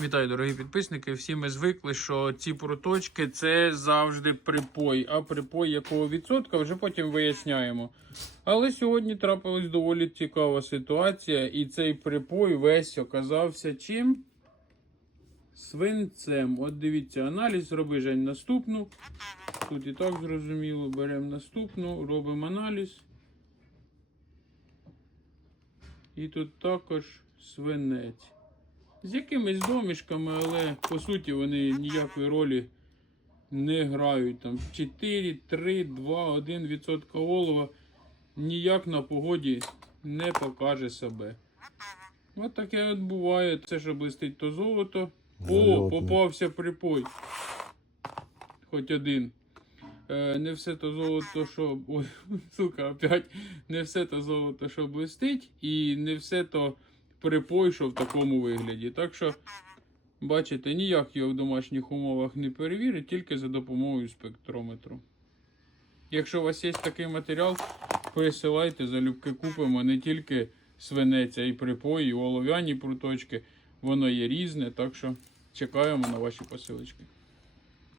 Вітаю, дорогі підписники. Всі ми звикли, що ці проточки це завжди припой. А припой якого відсотка вже потім виясняємо. Але сьогодні трапилась доволі цікава ситуація, і цей припой весь оказався чим? Свинцем. От дивіться, аналіз роби Жень наступну. Тут і так зрозуміло. Беремо наступну, робимо аналіз. І тут також свинець. З якимись домішками, але по суті вони ніякої ролі не грають. Там 4, 3, 2, 1 відсотка олова ніяк на погоді не покаже себе. От таке от буває. Це що блистить то золото. О, попався припой. Хоч один. Е, не все то золото, що. Ой, сука, опять. Не все то золото, що блистить, і не все то припой, що в такому вигляді. Так що, бачите, ніяк його в домашніх умовах не перевірить, тільки за допомогою спектрометру. Якщо у вас є такий матеріал, присилайте, залюбки купимо не тільки свинець, а й припої, і олов'яні пруточки. Воно є різне, так що чекаємо на ваші посилочки.